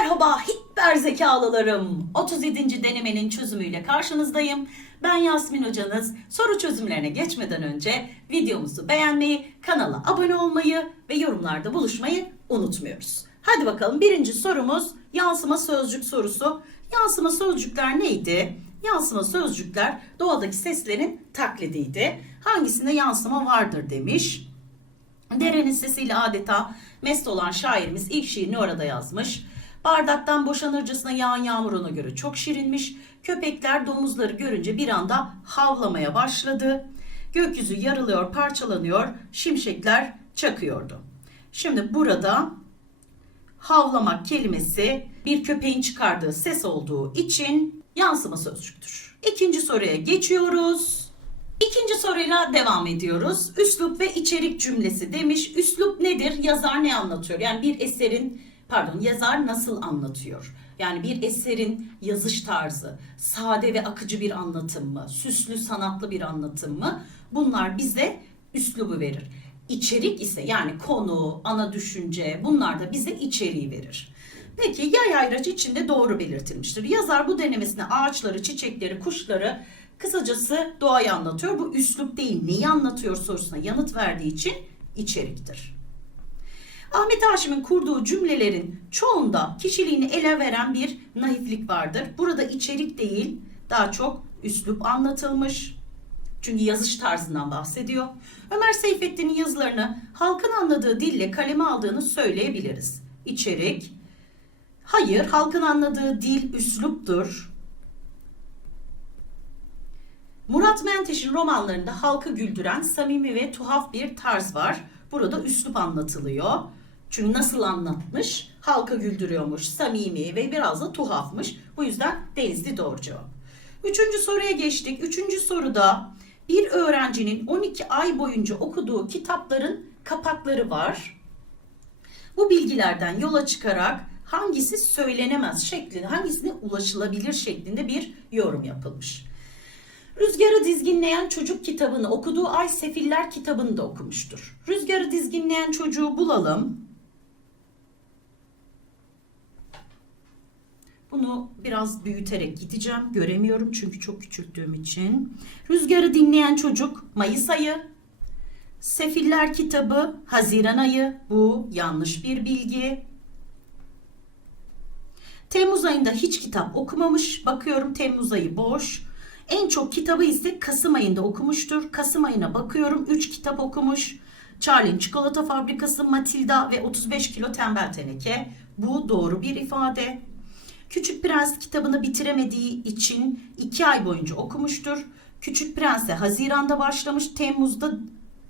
Merhaba hiper zekalılarım. 37. denemenin çözümüyle karşınızdayım. Ben Yasmin hocanız. Soru çözümlerine geçmeden önce videomuzu beğenmeyi, kanala abone olmayı ve yorumlarda buluşmayı unutmuyoruz. Hadi bakalım birinci sorumuz yansıma sözcük sorusu. Yansıma sözcükler neydi? Yansıma sözcükler doğadaki seslerin taklidiydi. Hangisinde yansıma vardır demiş. Derenin sesiyle adeta mest olan şairimiz ilk şiirini orada yazmış. Bardaktan boşanırcasına yağan yağmur ona göre çok şirinmiş. Köpekler domuzları görünce bir anda havlamaya başladı. Gökyüzü yarılıyor, parçalanıyor, şimşekler çakıyordu. Şimdi burada havlamak kelimesi bir köpeğin çıkardığı ses olduğu için yansıma sözcüktür. İkinci soruya geçiyoruz. İkinci soruyla devam ediyoruz. Üslup ve içerik cümlesi demiş. Üslup nedir? Yazar ne anlatıyor? Yani bir eserin, pardon yazar nasıl anlatıyor? Yani bir eserin yazış tarzı, sade ve akıcı bir anlatım mı? Süslü, sanatlı bir anlatım mı? Bunlar bize üslubu verir. İçerik ise yani konu, ana düşünce bunlar da bize içeriği verir. Peki yay ayracı içinde doğru belirtilmiştir. Yazar bu denemesinde ağaçları, çiçekleri, kuşları kısacası doğayı anlatıyor. Bu üslup değil neyi anlatıyor sorusuna yanıt verdiği için içeriktir. Ahmet Haşim'in kurduğu cümlelerin çoğunda kişiliğini ele veren bir naiflik vardır. Burada içerik değil daha çok üslup anlatılmış. Çünkü yazış tarzından bahsediyor. Ömer Seyfettin'in yazılarını halkın anladığı dille kaleme aldığını söyleyebiliriz. İçerik, hayır halkın anladığı dil üsluptur. Murat Menteş'in romanlarında halkı güldüren samimi ve tuhaf bir tarz var. Burada üslup anlatılıyor. Çünkü nasıl anlatmış? Halkı güldürüyormuş, samimi ve biraz da tuhafmış. Bu yüzden Denizli doğru cevap. Üçüncü soruya geçtik. Üçüncü soruda bir öğrencinin 12 ay boyunca okuduğu kitapların kapakları var. Bu bilgilerden yola çıkarak hangisi söylenemez şeklinde, hangisine ulaşılabilir şeklinde bir yorum yapılmış. Rüzgarı dizginleyen çocuk kitabını okuduğu Ay Sefiller kitabını da okumuştur. Rüzgarı dizginleyen çocuğu bulalım. Bunu biraz büyüterek gideceğim. Göremiyorum çünkü çok küçülttüğüm için. Rüzgarı dinleyen çocuk Mayıs ayı. Sefiller kitabı Haziran ayı. Bu yanlış bir bilgi. Temmuz ayında hiç kitap okumamış. Bakıyorum Temmuz ayı boş. En çok kitabı ise Kasım ayında okumuştur. Kasım ayına bakıyorum 3 kitap okumuş. Charlie'nin Çikolata Fabrikası, Matilda ve 35 kilo tembel teneke. Bu doğru bir ifade. Küçük Prens kitabını bitiremediği için 2 ay boyunca okumuştur. Küçük Prens'e Haziran'da başlamış, Temmuz'da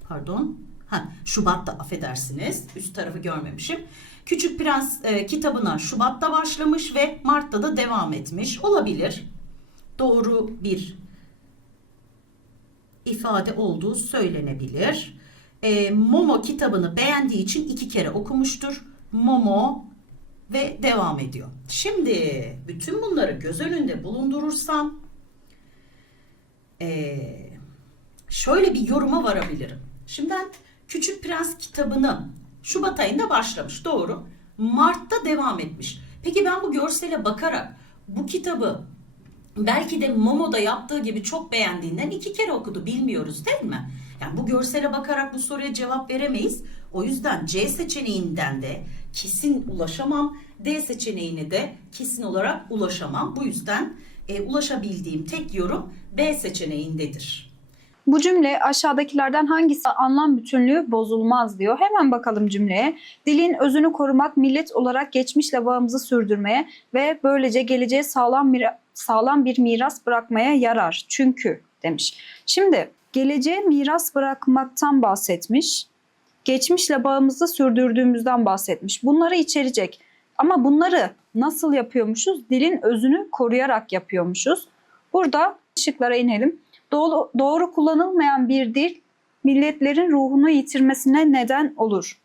pardon, ha Şubat'ta affedersiniz. Üst tarafı görmemişim. Küçük Prens e, kitabına Şubat'ta başlamış ve Mart'ta da devam etmiş. Olabilir. Doğru bir ifade olduğu söylenebilir. E, Momo kitabını beğendiği için iki kere okumuştur. Momo ve devam ediyor. Şimdi bütün bunları göz önünde bulundurursam şöyle bir yoruma varabilirim. Şimdi Küçük Prens kitabını Şubat ayında başlamış doğru. Mart'ta devam etmiş. Peki ben bu görsele bakarak bu kitabı belki de Momo'da yaptığı gibi çok beğendiğinden iki kere okudu bilmiyoruz değil mi? Yani bu görsele bakarak bu soruya cevap veremeyiz. O yüzden C seçeneğinden de kesin ulaşamam. D seçeneğine de kesin olarak ulaşamam. Bu yüzden e, ulaşabildiğim tek yorum B seçeneğindedir. Bu cümle aşağıdakilerden hangisi anlam bütünlüğü bozulmaz diyor. Hemen bakalım cümleye. Dilin özünü korumak, millet olarak geçmişle bağımızı sürdürmeye ve böylece geleceğe sağlam bir, sağlam bir miras bırakmaya yarar. Çünkü demiş. Şimdi geleceğe miras bırakmaktan bahsetmiş. Geçmişle bağımızı sürdürdüğümüzden bahsetmiş. Bunları içerecek. Ama bunları nasıl yapıyormuşuz? Dilin özünü koruyarak yapıyormuşuz. Burada şıklara inelim. Doğru, doğru kullanılmayan bir dil milletlerin ruhunu yitirmesine neden olur.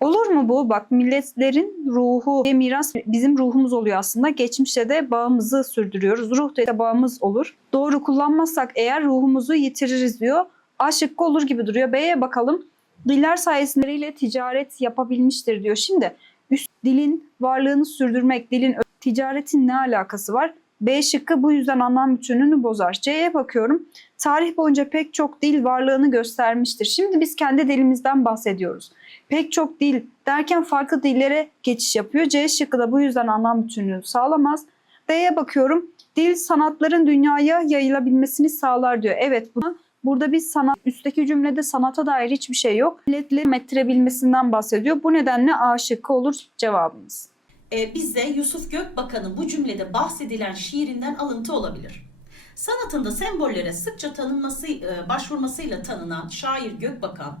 Olur mu bu? Bak milletlerin ruhu ve miras bizim ruhumuz oluyor aslında. Geçmişte de bağımızı sürdürüyoruz. Ruh da bağımız olur. Doğru kullanmazsak eğer ruhumuzu yitiririz diyor. A şıkkı olur gibi duruyor. B'ye bakalım. Diller sayesinde ticaret yapabilmiştir diyor. Şimdi Üst dilin varlığını sürdürmek, dilin ticaretin ne alakası var? B şıkkı bu yüzden anlam bütünlüğünü bozar. C'ye bakıyorum. Tarih boyunca pek çok dil varlığını göstermiştir. Şimdi biz kendi dilimizden bahsediyoruz. Pek çok dil derken farklı dillere geçiş yapıyor. C şıkkı da bu yüzden anlam bütünlüğünü sağlamaz. D'ye bakıyorum. Dil sanatların dünyaya yayılabilmesini sağlar diyor. Evet bu Burada biz sanat, üstteki cümlede sanata dair hiçbir şey yok. Milletleri ettirebilmesinden bahsediyor. Bu nedenle A şıkkı olur cevabımız. e, bize Yusuf Gökbakan'ın bu cümlede bahsedilen şiirinden alıntı olabilir. Sanatında sembollere sıkça tanınması, e, başvurmasıyla tanınan şair Gökbakan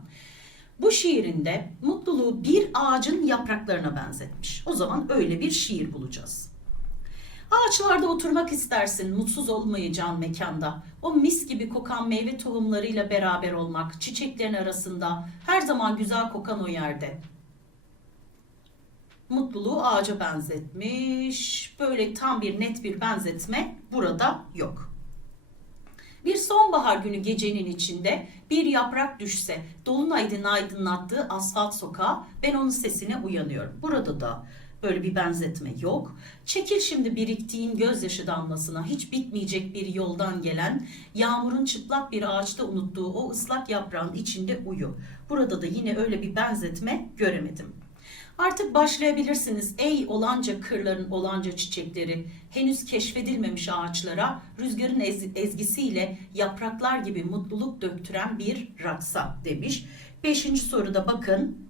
bu şiirinde mutluluğu bir ağacın yapraklarına benzetmiş. O zaman öyle bir şiir bulacağız. Ağaçlarda oturmak istersin mutsuz olmayacağın mekanda. O mis gibi kokan meyve tohumlarıyla beraber olmak, çiçeklerin arasında, her zaman güzel kokan o yerde mutluluğu ağaca benzetmiş. Böyle tam bir net bir benzetme burada yok. Bir sonbahar günü gecenin içinde bir yaprak düşse dolunayın aydınlattığı asfalt sokağa ben onun sesine uyanıyorum. Burada da böyle bir benzetme yok. Çekil şimdi biriktiğin gözyaşı damlasına hiç bitmeyecek bir yoldan gelen yağmurun çıplak bir ağaçta unuttuğu o ıslak yaprağın içinde uyu. Burada da yine öyle bir benzetme göremedim. Artık başlayabilirsiniz ey olanca kırların olanca çiçekleri, henüz keşfedilmemiş ağaçlara rüzgarın ez- ezgisiyle yapraklar gibi mutluluk döktüren bir raksa demiş. Beşinci soruda bakın.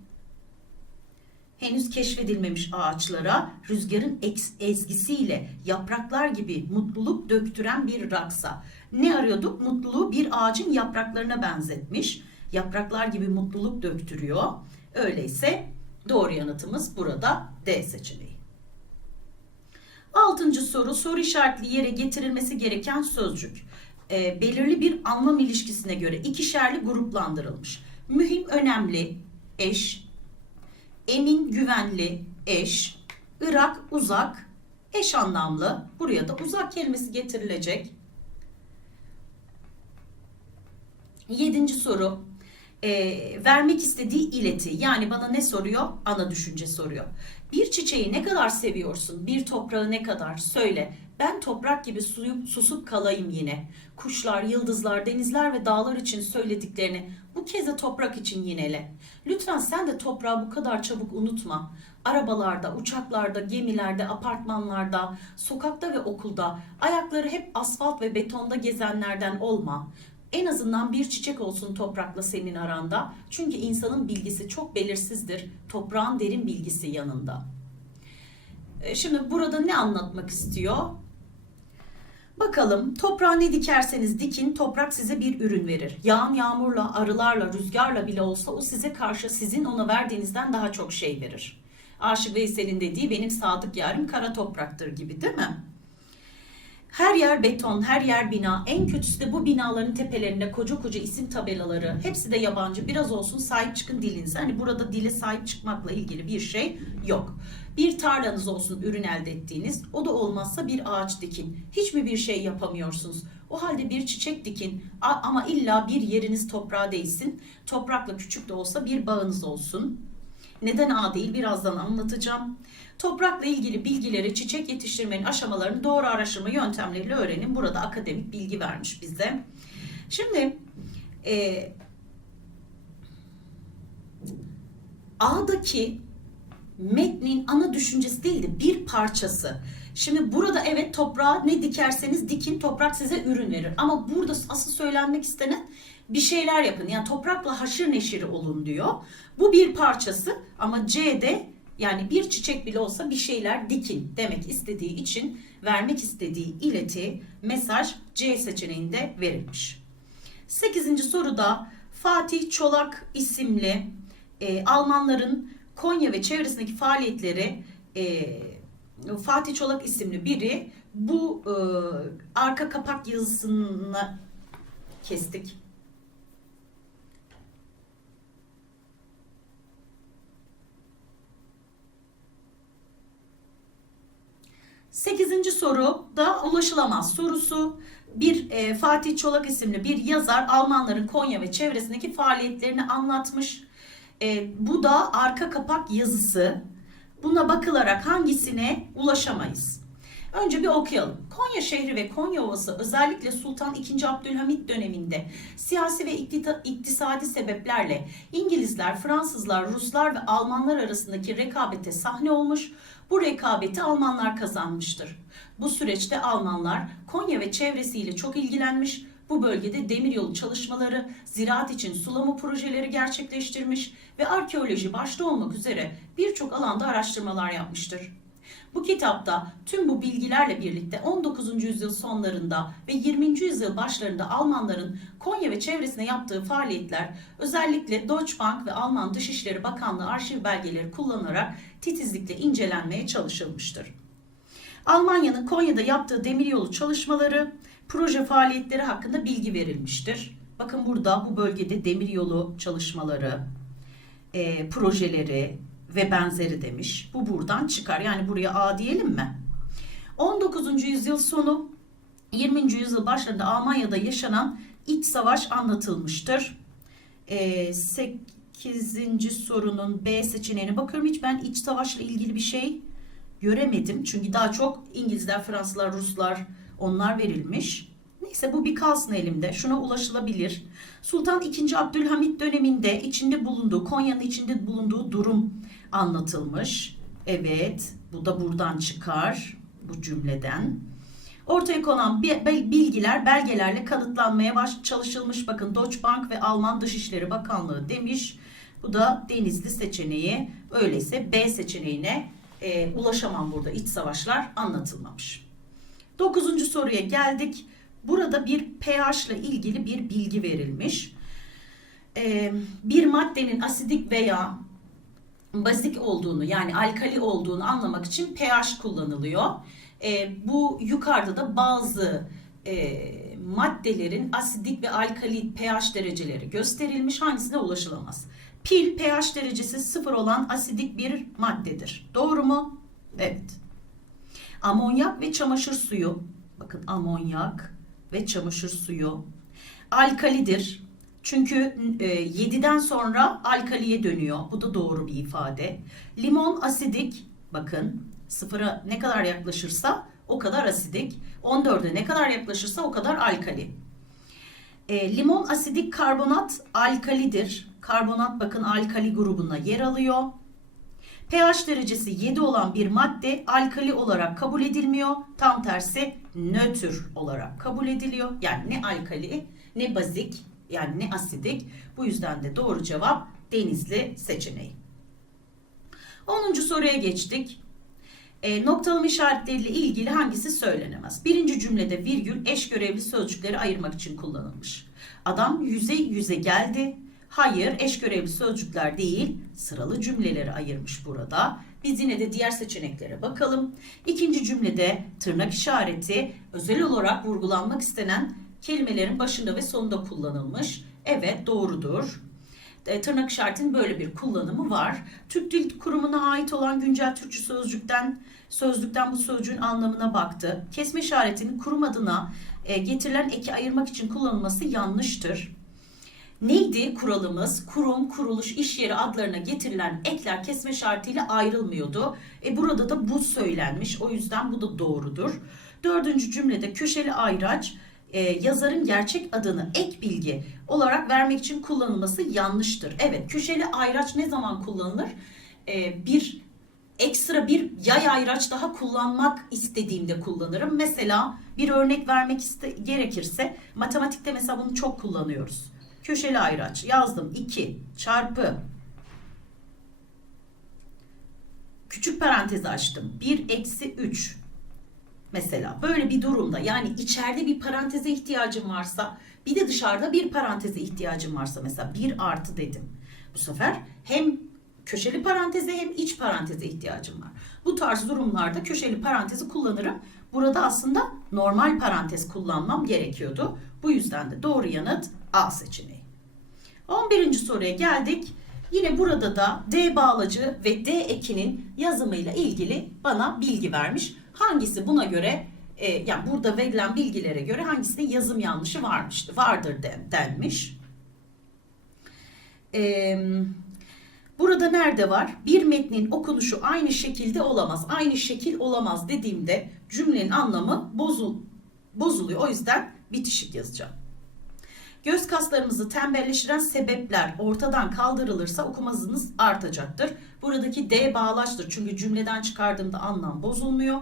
Henüz keşfedilmemiş ağaçlara rüzgarın ezgisiyle yapraklar gibi mutluluk döktüren bir raksa. Ne arıyorduk? Mutluluğu bir ağacın yapraklarına benzetmiş. Yapraklar gibi mutluluk döktürüyor. Öyleyse Doğru yanıtımız burada D seçeneği. Altıncı soru soru işaretli yere getirilmesi gereken sözcük. Ee, belirli bir anlam ilişkisine göre ikişerli gruplandırılmış. Mühim, önemli, eş, emin, güvenli, eş, Irak, uzak, eş anlamlı. Buraya da uzak kelimesi getirilecek. Yedinci soru. Ee, vermek istediği ileti. Yani bana ne soruyor? Ana düşünce soruyor. Bir çiçeği ne kadar seviyorsun? Bir toprağı ne kadar? Söyle. Ben toprak gibi suyup susup kalayım yine. Kuşlar, yıldızlar, denizler ve dağlar için söylediklerini bu kez de toprak için yinele. Lütfen sen de toprağı bu kadar çabuk unutma. Arabalarda, uçaklarda, gemilerde, apartmanlarda, sokakta ve okulda ayakları hep asfalt ve betonda gezenlerden olma. En azından bir çiçek olsun toprakla senin aranda. Çünkü insanın bilgisi çok belirsizdir. Toprağın derin bilgisi yanında. E, Şimdi burada ne anlatmak istiyor? Bakalım toprağa ne dikerseniz dikin toprak size bir ürün verir. Yağan yağmurla, arılarla, rüzgarla bile olsa o size karşı sizin ona verdiğinizden daha çok şey verir. Aşık Veysel'in dediği benim sadık yarim kara topraktır gibi değil mi? Her yer beton, her yer bina. En kötüsü de bu binaların tepelerinde koca koca isim tabelaları. Hepsi de yabancı. Biraz olsun sahip çıkın dilinize. Hani burada dile sahip çıkmakla ilgili bir şey yok. Bir tarlanız olsun ürün elde ettiğiniz. O da olmazsa bir ağaç dikin. Hiç mi bir şey yapamıyorsunuz? O halde bir çiçek dikin. Ama illa bir yeriniz toprağa değsin. Toprakla küçük de olsa bir bağınız olsun. Neden ağ değil birazdan anlatacağım. Toprakla ilgili bilgileri, çiçek yetiştirmenin aşamalarını doğru araştırma yöntemleriyle öğrenin. Burada akademik bilgi vermiş bize. Şimdi e, ağdaki metnin ana düşüncesi değil de bir parçası. Şimdi burada evet toprağa ne dikerseniz dikin toprak size ürün verir. Ama burada asıl söylenmek istenen bir şeyler yapın. Yani toprakla haşır neşir olun diyor. Bu bir parçası ama C'de yani bir çiçek bile olsa bir şeyler dikin demek istediği için vermek istediği ileti, mesaj C seçeneğinde verilmiş. 8. soruda Fatih Çolak isimli e, Almanların Konya ve çevresindeki faaliyetleri e, Fatih Çolak isimli biri bu e, arka kapak yazısını kestik. Sekizinci soru da ulaşılamaz sorusu. Bir e, Fatih Çolak isimli bir yazar Almanların Konya ve çevresindeki faaliyetlerini anlatmış. E, bu da arka kapak yazısı. Buna bakılarak hangisine ulaşamayız? Önce bir okuyalım. Konya şehri ve Konya Ovası özellikle Sultan II. Abdülhamit döneminde siyasi ve iktisadi sebeplerle İngilizler, Fransızlar, Ruslar ve Almanlar arasındaki rekabete sahne olmuş, bu rekabeti Almanlar kazanmıştır. Bu süreçte Almanlar Konya ve çevresiyle çok ilgilenmiş, bu bölgede demiryolu çalışmaları, ziraat için sulama projeleri gerçekleştirmiş ve arkeoloji başta olmak üzere birçok alanda araştırmalar yapmıştır. Bu kitapta tüm bu bilgilerle birlikte 19. yüzyıl sonlarında ve 20. yüzyıl başlarında Almanların Konya ve çevresine yaptığı faaliyetler özellikle Deutsche Bank ve Alman Dışişleri Bakanlığı arşiv belgeleri kullanarak titizlikle incelenmeye çalışılmıştır. Almanya'nın Konya'da yaptığı demiryolu çalışmaları, proje faaliyetleri hakkında bilgi verilmiştir. Bakın burada bu bölgede demiryolu çalışmaları, e, projeleri ve benzeri demiş. Bu buradan çıkar. Yani buraya A diyelim mi? 19. yüzyıl sonu 20. yüzyıl başlarında Almanya'da yaşanan iç savaş anlatılmıştır. E, 8. sorunun B seçeneğine bakıyorum. Hiç ben iç savaşla ilgili bir şey göremedim. Çünkü daha çok İngilizler, Fransızlar, Ruslar onlar verilmiş. Neyse bu bir kalsın elimde. Şuna ulaşılabilir. Sultan II. Abdülhamit döneminde içinde bulunduğu, Konya'nın içinde bulunduğu durum anlatılmış. Evet, bu da buradan çıkar bu cümleden. Ortaya konan bilgiler belgelerle kanıtlanmaya baş çalışılmış. Bakın Deutsche Bank ve Alman Dışişleri Bakanlığı demiş. Bu da Denizli seçeneği. Öyleyse B seçeneğine e, ulaşamam burada. İç savaşlar anlatılmamış. Dokuzuncu soruya geldik. Burada bir pH ile ilgili bir bilgi verilmiş. Ee, bir maddenin asidik veya bazik olduğunu yani alkali olduğunu anlamak için pH kullanılıyor. Ee, bu yukarıda da bazı e, maddelerin asidik ve alkali pH dereceleri gösterilmiş. Hangisine ulaşılamaz? Pil pH derecesi sıfır olan asidik bir maddedir. Doğru mu? Evet. Amonyak ve çamaşır suyu. Bakın amonyak ve çamaşır suyu alkalidir. Çünkü e, 7'den sonra alkaliye dönüyor. Bu da doğru bir ifade. Limon asidik. Bakın sıfıra ne kadar yaklaşırsa o kadar asidik. 14'e ne kadar yaklaşırsa o kadar alkali. E, limon asidik karbonat alkalidir. Karbonat bakın alkali grubuna yer alıyor. pH derecesi 7 olan bir madde alkali olarak kabul edilmiyor. Tam tersi nötr olarak kabul ediliyor. Yani ne alkali ne bazik yani ne asidik. Bu yüzden de doğru cevap denizli seçeneği. 10. soruya geçtik. E, noktalama işaretleriyle ilgili hangisi söylenemez? Birinci cümlede virgül eş görevli sözcükleri ayırmak için kullanılmış. Adam yüze yüze geldi. Hayır eş görevli sözcükler değil sıralı cümleleri ayırmış burada. Biz yine de diğer seçeneklere bakalım. İkinci cümlede tırnak işareti özel olarak vurgulanmak istenen kelimelerin başında ve sonunda kullanılmış. Evet doğrudur. E, tırnak işaretinin böyle bir kullanımı var. Türk Dil Kurumu'na ait olan güncel Türkçe sözcükten sözlükten bu sözcüğün anlamına baktı. Kesme işaretinin kurum adına e, getirilen eki ayırmak için kullanılması yanlıştır. Neydi kuralımız? Kurum, kuruluş, iş yeri adlarına getirilen ekler kesme işaretiyle ayrılmıyordu. E burada da bu söylenmiş. O yüzden bu da doğrudur. Dördüncü cümlede köşeli ayraç e, yazarın gerçek adını ek bilgi olarak vermek için kullanılması yanlıştır. Evet köşeli ayraç ne zaman kullanılır? E, bir ekstra bir yay ayraç daha kullanmak istediğimde kullanırım. Mesela bir örnek vermek iste gerekirse matematikte mesela bunu çok kullanıyoruz. Köşeli ayraç yazdım 2 çarpı küçük parantezi açtım 1 eksi 3 mesela böyle bir durumda yani içeride bir paranteze ihtiyacım varsa bir de dışarıda bir paranteze ihtiyacım varsa mesela 1 artı dedim. Bu sefer hem köşeli paranteze hem iç paranteze ihtiyacım var. Bu tarz durumlarda köşeli parantezi kullanırım. Burada aslında normal parantez kullanmam gerekiyordu. Bu yüzden de doğru yanıt A seçeneği. 11. soruya geldik. Yine burada da D bağlacı ve D ekinin yazımıyla ilgili bana bilgi vermiş. Hangisi buna göre e, yani burada verilen bilgilere göre hangisinin yazım yanlışı varmıştı, vardır den, denmiş. Eee Burada nerede var? Bir metnin okunuşu aynı şekilde olamaz. Aynı şekil olamaz dediğimde cümlenin anlamı bozul, bozuluyor. O yüzden bitişik yazacağım. Göz kaslarımızı tembelleştiren sebepler ortadan kaldırılırsa okuma hızınız artacaktır. Buradaki D bağlaçtır çünkü cümleden çıkardığımda anlam bozulmuyor.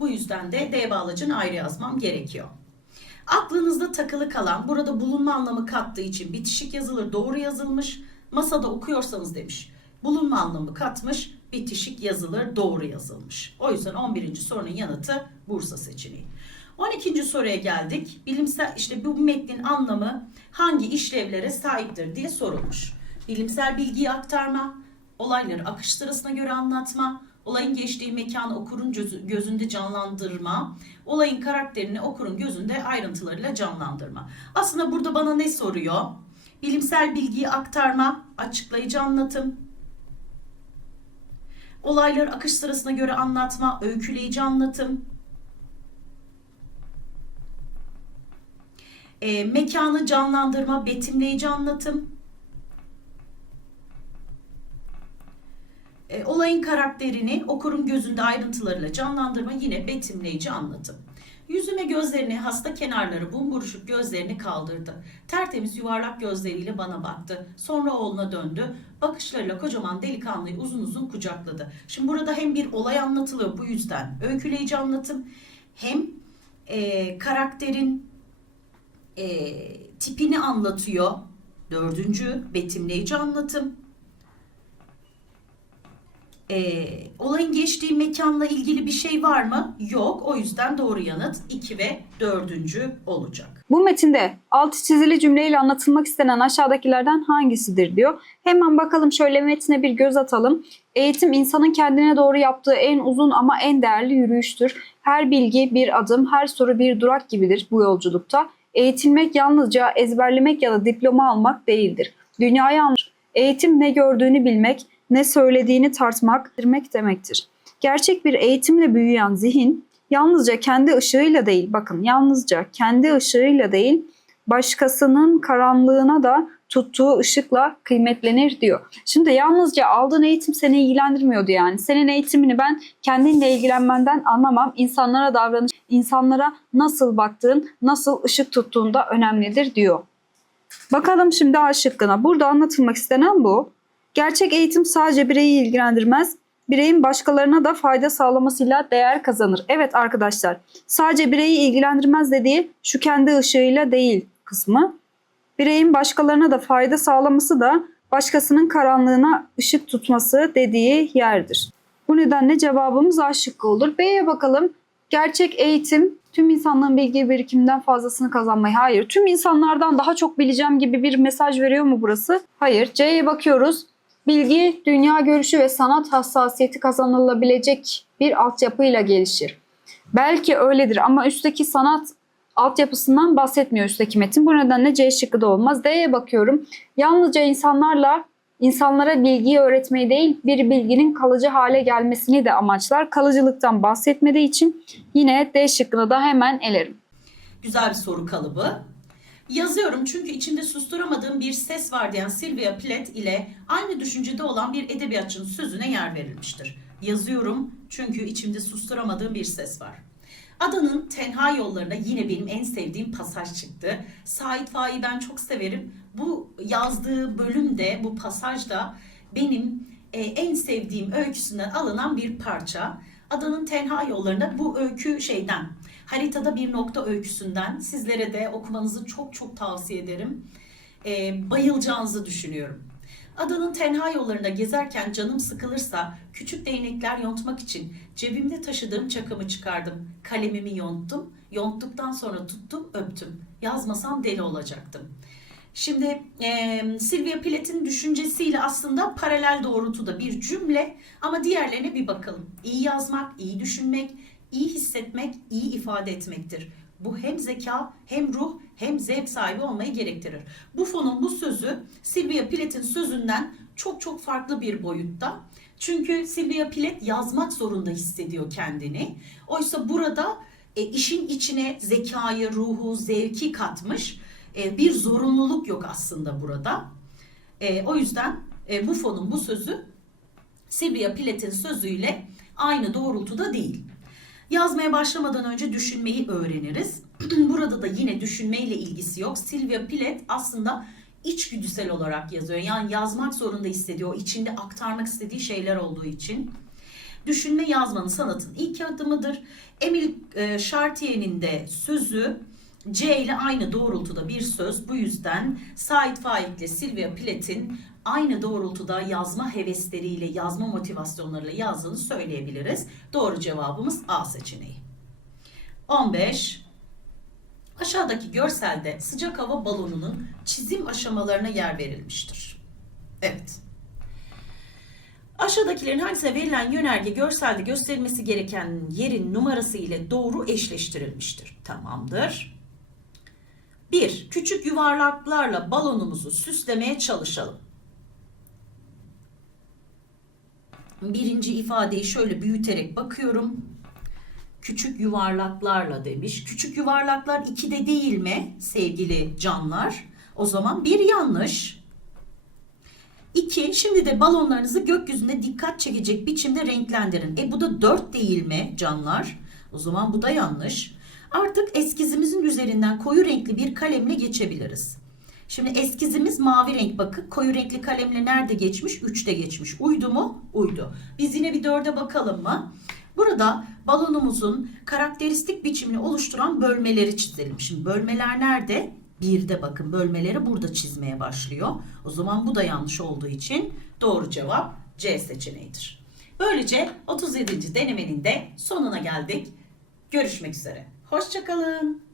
Bu yüzden de D bağlacını ayrı yazmam gerekiyor. Aklınızda takılı kalan, burada bulunma anlamı kattığı için bitişik yazılır, doğru yazılmış. Masada okuyorsanız demiş. Bulunma anlamı katmış, bitişik yazılır, doğru yazılmış. O yüzden 11. sorunun yanıtı Bursa seçeneği. 12. soruya geldik. Bilimsel işte bu metnin anlamı hangi işlevlere sahiptir diye sorulmuş. Bilimsel bilgiyi aktarma, olayları akış sırasına göre anlatma, olayın geçtiği mekanı okurun gözü- gözünde canlandırma, olayın karakterini okurun gözünde ayrıntılarıyla canlandırma. Aslında burada bana ne soruyor? Bilimsel bilgiyi aktarma, açıklayıcı anlatım, olayları akış sırasına göre anlatma, öyküleyici anlatım, e, mekanı canlandırma, betimleyici anlatım, e, olayın karakterini okurun gözünde ayrıntılarıyla canlandırma yine betimleyici anlatım. Yüzüme gözlerini, hasta kenarları bumburuşuk gözlerini kaldırdı. Tertemiz yuvarlak gözleriyle bana baktı. Sonra oğluna döndü. Bakışlarıyla kocaman delikanlıyı uzun uzun kucakladı. Şimdi burada hem bir olay anlatılıyor bu yüzden öyküleyici anlatım hem e, karakterin e, tipini anlatıyor. Dördüncü betimleyici anlatım. E, olayın geçtiği mekanla ilgili bir şey var mı? Yok. O yüzden doğru yanıt 2 ve dördüncü olacak. Bu metinde altı çizili cümleyle anlatılmak istenen aşağıdakilerden hangisidir diyor. Hemen bakalım şöyle metne bir göz atalım. Eğitim insanın kendine doğru yaptığı en uzun ama en değerli yürüyüştür. Her bilgi bir adım, her soru bir durak gibidir bu yolculukta. Eğitilmek yalnızca ezberlemek ya da diploma almak değildir. Dünyayı anlar. Eğitim ne gördüğünü bilmek, ne söylediğini tartmak, bilmek demektir. Gerçek bir eğitimle büyüyen zihin yalnızca kendi ışığıyla değil, bakın yalnızca kendi ışığıyla değil, başkasının karanlığına da tuttuğu ışıkla kıymetlenir diyor. Şimdi yalnızca aldığın eğitim seni ilgilendirmiyordu yani. Senin eğitimini ben kendinle ilgilenmenden anlamam. İnsanlara davranış, insanlara nasıl baktığın, nasıl ışık tuttuğun da önemlidir diyor. Bakalım şimdi A şıkkına. Burada anlatılmak istenen bu. Gerçek eğitim sadece bireyi ilgilendirmez. Bireyin başkalarına da fayda sağlamasıyla değer kazanır. Evet arkadaşlar, sadece bireyi ilgilendirmez dediği şu kendi ışığıyla değil kısmı. Bireyin başkalarına da fayda sağlaması da başkasının karanlığına ışık tutması dediği yerdir. Bu nedenle cevabımız A şıkkı olur. B'ye bakalım. Gerçek eğitim tüm insanlığın bilgi birikiminden fazlasını kazanmayı. Hayır. Tüm insanlardan daha çok bileceğim gibi bir mesaj veriyor mu burası? Hayır. C'ye bakıyoruz. Bilgi, dünya görüşü ve sanat hassasiyeti kazanılabilecek bir altyapıyla gelişir. Belki öyledir ama üstteki sanat altyapısından bahsetmiyor üstteki metin. Bu nedenle C şıkkı da olmaz. D'ye bakıyorum. Yalnızca insanlarla insanlara bilgiyi öğretmeyi değil, bir bilginin kalıcı hale gelmesini de amaçlar. Kalıcılıktan bahsetmediği için yine D şıkkını da hemen elerim. Güzel bir soru kalıbı. Yazıyorum çünkü içinde susturamadığım bir ses var diyen Sylvia Plath ile aynı düşüncede olan bir edebiyatçının sözüne yer verilmiştir. Yazıyorum çünkü içimde susturamadığım bir ses var. Adanın tenha yollarına yine benim en sevdiğim pasaj çıktı. Sait Faik'i ben çok severim. Bu yazdığı bölümde, bu pasajda benim e, en sevdiğim öyküsünden alınan bir parça. Adanın tenha yollarında bu öykü şeyden, haritada bir nokta öyküsünden sizlere de okumanızı çok çok tavsiye ederim. E, bayılacağınızı düşünüyorum. Adanın tenha yollarında gezerken canım sıkılırsa küçük değnekler yontmak için cebimde taşıdığım çakımı çıkardım. Kalemimi yonttum. Yonttuktan sonra tuttum, öptüm. Yazmasam deli olacaktım. Şimdi e, Sylvia Plath'in düşüncesiyle aslında paralel doğrultuda bir cümle ama diğerlerine bir bakalım. İyi yazmak, iyi düşünmek, iyi hissetmek, iyi ifade etmektir. Bu hem zeka, hem ruh, hem zevk sahibi olmayı gerektirir. Bu fonun bu sözü Sylvia Plath'in sözünden çok çok farklı bir boyutta. Çünkü Sylvia Plath yazmak zorunda hissediyor kendini. Oysa burada e, işin içine zekayı, ruhu, zevki katmış. E, bir zorunluluk yok aslında burada. E, o yüzden e, Buffon'un bu sözü Sylvia Plath'in sözüyle aynı doğrultuda değil. Yazmaya başlamadan önce düşünmeyi öğreniriz. Burada da yine düşünmeyle ilgisi yok. Sylvia Plath aslında içgüdüsel olarak yazıyor. Yani yazmak zorunda hissediyor. içinde aktarmak istediği şeyler olduğu için. Düşünme yazmanın sanatın ilk adımıdır. Emil e, Chartier'in de sözü C ile aynı doğrultuda bir söz. Bu yüzden Said Faik ile Sylvia Plath'in aynı doğrultuda yazma hevesleriyle, yazma motivasyonlarıyla yazdığını söyleyebiliriz. Doğru cevabımız A seçeneği. 15. Aşağıdaki görselde sıcak hava balonunun çizim aşamalarına yer verilmiştir. Evet. Aşağıdakilerin hangisine verilen yönerge görselde gösterilmesi gereken yerin numarası ile doğru eşleştirilmiştir? Tamamdır. 1. Küçük yuvarlaklarla balonumuzu süslemeye çalışalım. Birinci ifadeyi şöyle büyüterek bakıyorum. Küçük yuvarlaklarla demiş. Küçük yuvarlaklar 2'de değil mi sevgili canlar? O zaman bir yanlış. 2. Şimdi de balonlarınızı gökyüzünde dikkat çekecek biçimde renklendirin. E bu da 4 değil mi canlar? O zaman bu da yanlış. Artık eskizimizin üzerinden koyu renkli bir kalemle geçebiliriz. Şimdi eskizimiz mavi renk bakın. Koyu renkli kalemle nerede geçmiş? 3'te geçmiş. Uydu mu? Uydu. Biz yine bir 4'e bakalım mı? Burada balonumuzun karakteristik biçimini oluşturan bölmeleri çizelim. Şimdi bölmeler nerede? Birde bakın bölmeleri burada çizmeye başlıyor. O zaman bu da yanlış olduğu için doğru cevap C seçeneğidir. Böylece 37. denemenin de sonuna geldik. Görüşmek üzere. Hoşçakalın.